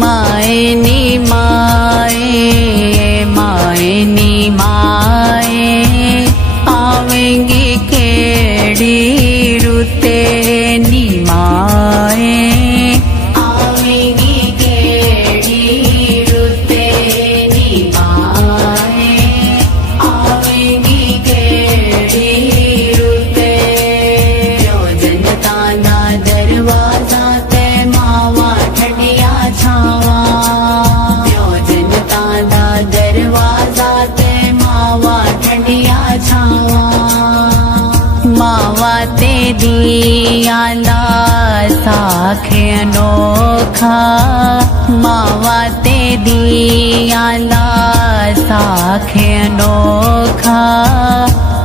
माए नी माए, माए नी माए, आवेंगी केड़ी रुते नी माए, आवेंगी केड़ी रुते नी माए, आवेंगी केड़ी रुते। जनता ना दरवाजा ते मावा ठंडिया छावा, जनता ना दरवाजा ते मावा ठंडिया छावा। मावा ते दिया ला साखे अनोखा, मावा ते दिया ला साखे अनोखा।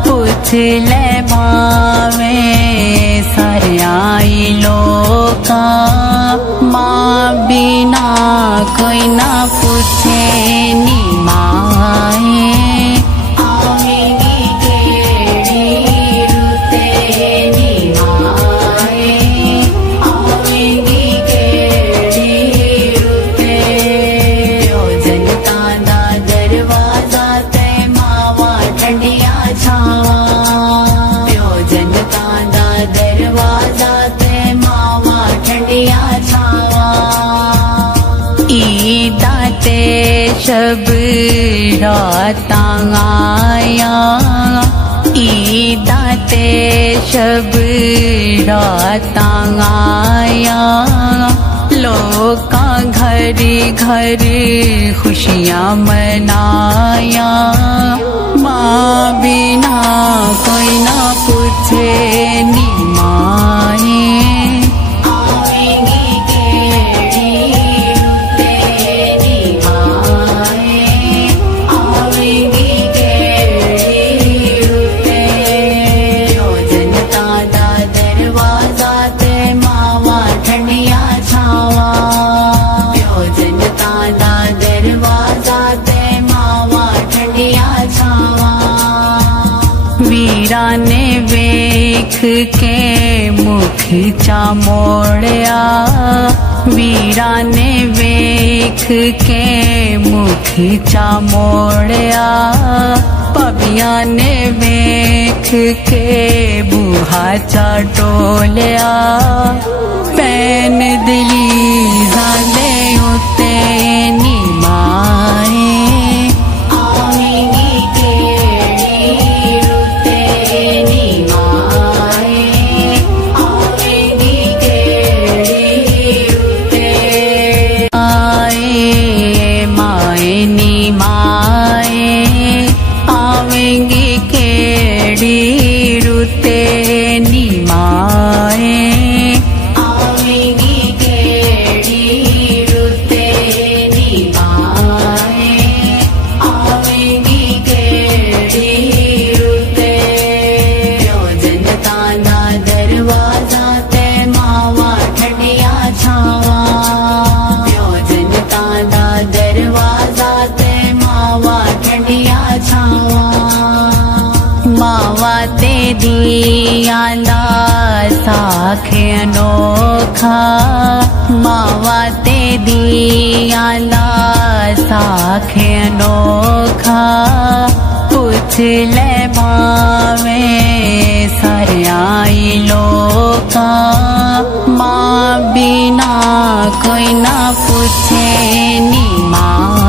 पूछ ले मावे सरयाई लोका, माँ बिना कोई ना पूछे नी माए, आवेंगी केड़ी रुते नी माए, आवेंगी केड़ी रुते। जनता दा दरवाजा ते मावा ठंडिया छावा, जनता दा दरवाजा ते मावा ठंडिया छावा। ईदा ते शब रातां आया, ईदा ते शब रातां आया। लोका घर घर खुशियाँ मनाया, माँ बिना कोई ना पूछे नी माए, आवेंगी केड़ी रुते नी माए, आवेंगी केड़ी रुते। जनता दा दरवाजा ते मावा ठंडिया छावा, जनता दा दरवाजा ते मावा ठंडिया छावा। वीरा ने वेख के मुख चा मोड़या, वीरा ने वेख के मुख चा मोड़या। पबिया ने वेख के बूहा चा टोलिया, पैन दिली जाले उते नी माए, आवेंगी केड़ी रुते नी माए, आवेंगी केड़ी रुते। माए, माए नी माए, आवेंगी केड़ी रुते नी माए, आवेंगी केड़ी रुते नी माए, आवेंगी केड़ी रुते। जनता ना दरवाजा ते मावा ठंडिया छावा, जनता ना दरवाजा ते मावा ठंडिया छावा। मावा ते दिया ला साखे अनोखा, मावा ते दिया ला साखे अनोखा। पूछ ले मावे सरयाई लोका, माँ बिना कोई ना पूछे नी माँ।